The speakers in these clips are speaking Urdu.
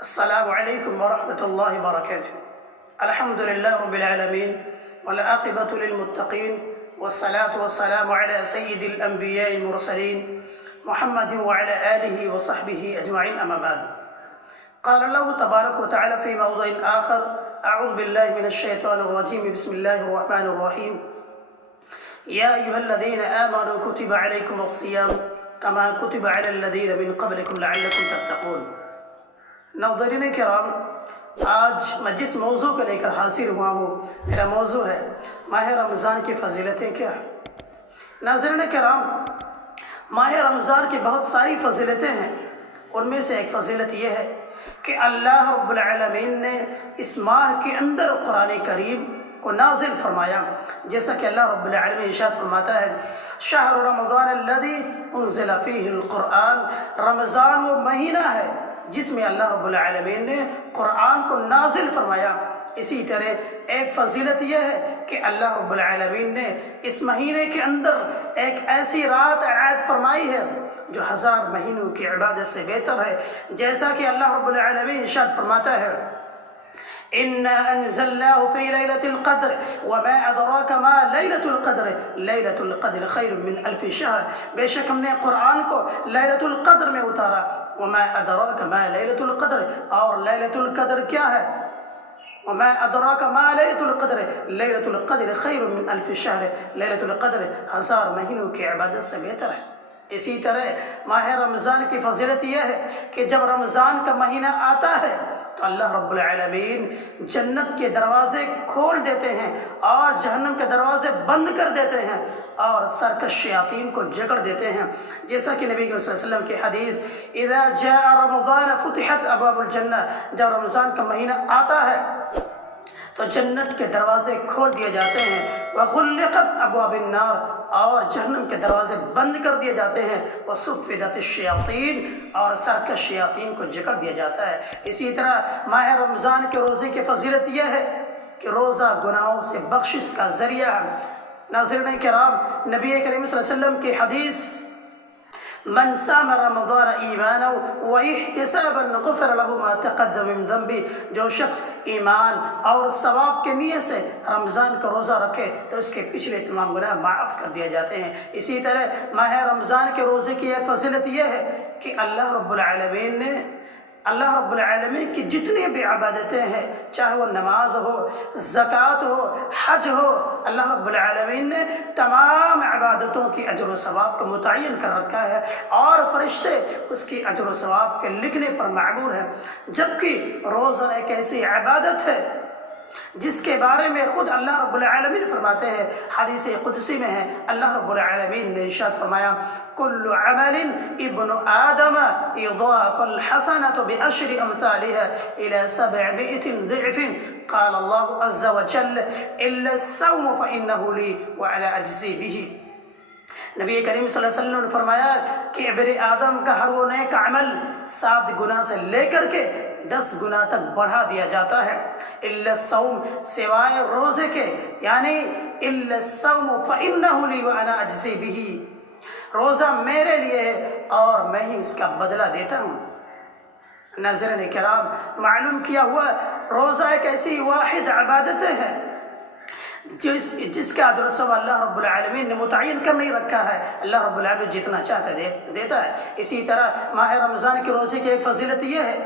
السلام علیکم ورحمۃ اللہ وبرکاتہ۔ الحمد للہ رب العالمین والعاقبۃ للمتقین والصلاة والسلام علی سید الانبیاء المرسلین محمد وعلی آلہ وصحبہ اجمعین، اما بعد۔ قال اللہ تبارک وتعالی فی موضع آخر: اعوذ باللہ من الشیطان الرجیم، بسم اللہ الرحمن الرحیم، یا ایہا الذین آمنوا کتب علیکم الصیام کما کتب علی الذین من قبلکم لعلکم تتقون۔ ناظرین کرام، آج میں جس موضوع کو لے کر حاضر ہوا ہوں، میرا موضوع ہے ماہ رمضان کی فضیلتیں کیا ہیں۔ ناظرین کرام، ماہ رمضان کی بہت ساری فضیلتیں ہیں۔ ان میں سے ایک فضیلت یہ ہے کہ اللہ رب العالمین نے اس ماہ کے اندر قرآن کریم کو نازل فرمایا، جیسا کہ اللہ رب العالمین ارشاد فرماتا ہے: شہر رمضان الذی انزل فیہ القرآن۔ رمضان وہ مہینہ ہے جس میں اللہ رب العالمین نے قرآن کو نازل فرمایا۔ اسی طرح ایک فضیلت یہ ہے کہ اللہ رب العالمین نے اس مہینے کے اندر ایک ایسی رات عائد فرمائی ہے جو 1000 مہینوں کی عبادت سے بہتر ہے، جیسا کہ اللہ رب العالمین ارشاد فرماتا ہے: اِنَّا أَنزَلْنَاهُ فِي لَيْلَةِ الْقَدْرِ وَمَا أَدْرَاكَ مَا لَيْلَةُ الْقَدْرِ لَيْلَةُ الْقَدْرِ خَيْرٌ مِّنْ أَلْفِ شَهْرٍ۔ بے شک ہم نے قرآن کو لیلۃ القدر میں اتارا۔ وَمَا أَدْرَاكَ مَا لَيْلَةُ الْقَدْرِ، اور لیلۃ القدر کیا ہے؟ وَمَا أَدْرَاكَ مَا لَيْلَةُ الْقَدْرِ لَيْلَةُ الْقَدْرِ خَيْرٌ مِّنْ أَلْفِ شَهْرٍ۔ لیلۃ القدر 1000 مہینوں کی عبادت سے بہتر ہے۔ اسی طرح ماہ رمضان کی فضیلت یہ ہے کہ جب رمضان کا مہینہ آتا ہے تو اللہ رب العالمین جنت کے دروازے کھول دیتے ہیں اور جہنم کے دروازے بند کر دیتے ہیں اور سرکش شیاطین کو جکڑ دیتے ہیں، جیسا کہ نبی صلی اللہ علیہ وسلم کی حدیث: اذا جاء رمضان فتحت ابواب الجنہ۔ جب رمضان کا مہینہ آتا ہے تو جنت کے دروازے کھول دیے جاتے ہیں، وغلقت ابواب النار، اور جہنم کے دروازے بند کر دیے جاتے ہیں، وصفدت الشیاطین، اور سرکش شیاطین کو جکڑ دیا جاتا ہے۔ اسی طرح ماہ رمضان کے روزے کی فضیلت یہ ہے کہ روزہ گناہوں سے بخشش کا ذریعہ ہے۔ ناظرین کرام، نبی کریم صلی اللہ علیہ وسلم کی حدیث: من صام رمضان ایمانا واحتسابا غفر له ما تقدم من ذنبه۔ جو شخص ایمان اور ثواب کے نیت سے رمضان کا روزہ رکھے تو اس کے پچھلے تمام گناہ معاف کر دیے جاتے ہیں۔ اسی طرح ماہ رمضان کے روزے کی ایک فضیلت یہ ہے کہ اللہ رب العالمین کی جتنی بھی عبادتیں ہیں، چاہے وہ نماز ہو، زکوٰۃ ہو، حج ہو، اللہ رب العالمین نے تمام عبادتوں کی اجر و ثواب کو متعین کر رکھا ہے، اور فرشتے اس کی اجر و ثواب کے لکھنے پر معمور ہیں۔ جبکہ روزہ ایک ایسی عبادت ہے جس کے بارے میں خود اللہ رب العالمین فرماتے ہیں، حدیث قدسی میں ہے، اللہ رب العالمین نے ارشاد فرمایا: کل عمل ابن آدم اضاف الحسنة بعشر امثالها الى 700 ضعف قال الله عز وجل الا الصوم فانه لي وانا اجزي به۔ نبی کریم صلی اللہ علیہ وسلم نے فرمایا کہ ابن آدم کا ہر وہ نیک عمل 7 گنا سے لے کر کے 10 گنا تک بڑھا دیا جاتا ہے، الا الصوم، سوائے روزے کے، یعنی الا الصوم فانه لي وانا اجزي به، روزہ میرے لیے ہے اور میں ہی اس کا بدلہ دیتا ہوں۔ ناظرین کرام، معلوم کیا ہوا روزہ ایک ایسی واحد عبادت ہے جس کا اجر و ثواب اللہ رب العالمین نے متعین کر نہیں رکھا ہے۔ اللہ رب العالمین جتنا چاہتا ہے دیتا ہے۔ اسی طرح ماہ رمضان کے روزے کی ایک فضیلت یہ ہے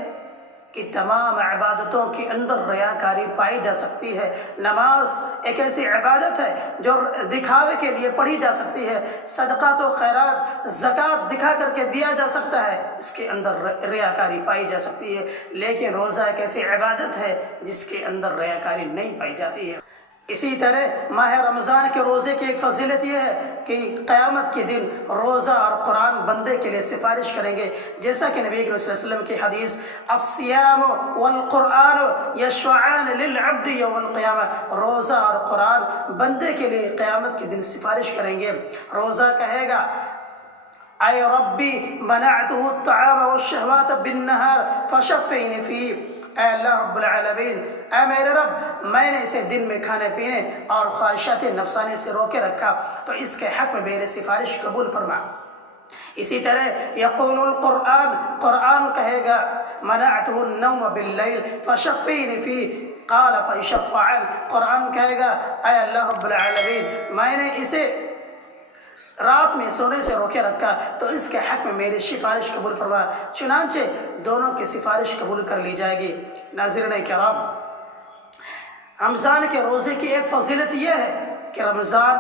کہ تمام عبادتوں کے اندر ریاکاری پائی جا سکتی ہے۔ نماز ایک ایسی عبادت ہے جو دکھاوے کے لیے پڑھی جا سکتی ہے، صدقات و خیرات، زکوٰۃ دکھا کر کے دیا جا سکتا ہے، اس کے اندر ریاکاری پائی جا سکتی ہے۔ لیکن روزہ ایک ایسی عبادت ہے جس کے اندر ریاکاری نہیں پائی جاتی ہے۔ اسی طرح ماہ رمضان کے روزے کی ایک فضیلت یہ ہے کہ قیامت کے دن روزہ اور قرآن بندے کے لیے سفارش کریں گے، جیسا کہ نبی صلی اللہ علیہ وسلم کی حدیث: الصیام والقرآن یشفعان للعبد یوم القیامہ۔ روزہ اور قرآن بندے کے لیے قیامت کے دن سفارش کریں گے۔ روزہ کہے گا: اے ربی منعته الطعام والشہوات بالنہار فشفعنی فیہ۔ اے اللہ رب العالمین، اے میرے رب، میں نے اسے دن میں کھانے پینے اور خواہشات نفسانی سے روکے رکھا، تو اس کے حق میں میری سفارش قبول فرما۔ اسی طرح یقول القرآن، قرآن کہے گا منعتہ النوم باللیل فشفینی فی قال فیشفعن، قرآن کہے گا اے اللہ رب العالمین میں نے اسے رات میں سونے سے روکے رکھا تو اس کے حق میں میری سفارش قبول فرما، چنانچہ دونوں کی سفارش قبول کر لی جائے گی۔ ناظرین کرام، رمضان کے روزے کی ایک فضیلت یہ ہے کہ رمضان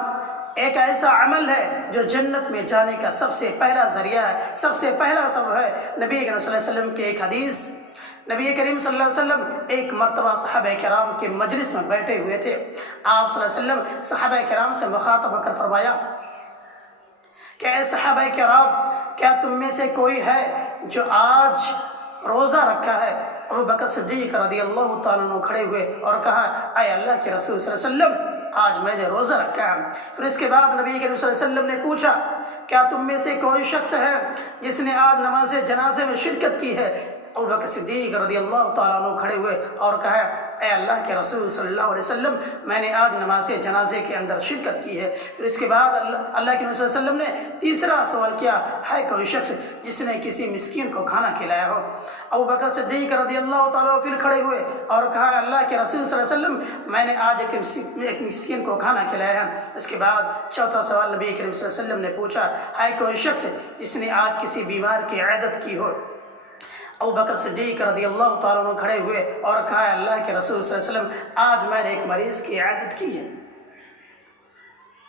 ایک ایسا عمل ہے جو جنت میں جانے کا سب سے پہلا ذریعہ ہے، سب سے پہلا سبب ہے۔ نبی کریم صلی اللہ علیہ وسلم کی ایک حدیث، نبی کریم صلی اللہ علیہ وسلم ایک مرتبہ صحابہ کرام کے مجلس میں بیٹھے ہوئے تھے۔ آپ صلی اللہ علیہ وسلم صحابہ کرام سے مخاطب ہو کر فرمایا کہ اے صحابہ کرام، کیا تم میں سے کوئی ہے جو آج روزہ رکھا ہے؟ ابو بکر صدیق رضی اللہ تعالیٰ عنہ کھڑے ہوئے اور کہا اے اللہ کے رسول صلی اللہ علیہ وسلم آج میں نے روزہ رکھا ہے۔ پھر اس کے بعد نبی کریم صلی اللہ علیہ وسلم نے پوچھا کیا تم میں سے کوئی شخص ہے جس نے آج نماز جنازے میں شرکت کی ہے؟ ابو بکر صدیق رضی اللہ تعالیٰ عنہ کھڑے ہوئے اور کہا اے اللہ کے رسول صلی اللہ علیہ وسلم میں نے آج نماز جنازے کے اندر شرکت کی ہے۔ پھر اس کے بعد اللہ کے رسول صلی اللہ علیہ وسلم نے تیسرا سوال کیا ہے کوئی شخص جس نے کسی مسکین کو کھانا کھلایا ہو؟ ابو بکر صدیق رضی اللہ تعالیٰ عنہ پھر کھڑے ہوئے اور کہا اللہ کے رسول صلی اللہ علیہ وسلم میں نے آج ایک مسکین کو کھانا کھلایا ہے۔ اس کے بعد چوتھا سوال نبی کریم صلی اللہ علیہ وسلم نے پوچھا ہے کوئی شخص جس نے آج کسی بیمار کی عیادت کی ہو؟ ابو بکر صدیق رضی اللہ تعالیٰ عنہ کھڑے ہوئے اور کہا اللہ کے رسول صلی اللہ علیہ وسلم آج میں نے ایک مریض کی عیادت کی ہے۔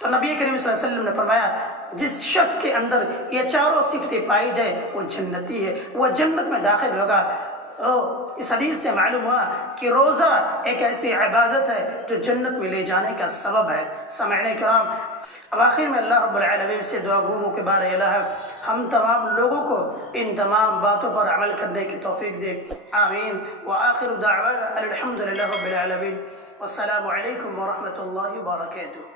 تو نبی کریم صلی اللہ علیہ وسلم نے فرمایا جس شخص کے اندر یہ چاروں صفتیں پائی جائے وہ جنتی ہے، وہ جنت میں داخل ہوگا۔ اس حدیث سے معلوم ہوا کہ روزہ ایک ایسی عبادت ہے جو جنت میں لے جانے کا سبب ہے۔ سامعین کرام، اب آخر میں اللہ رب العالمین سے دعا گو ہوں کہ بار الہ ہم تمام لوگوں کو ان تمام باتوں پر عمل کرنے کی توفیق دے، آمین۔ وآخر دعوانا الحمد للہ رب العالمین، والسلام علیکم ورحمۃ اللہ وبرکاتہ۔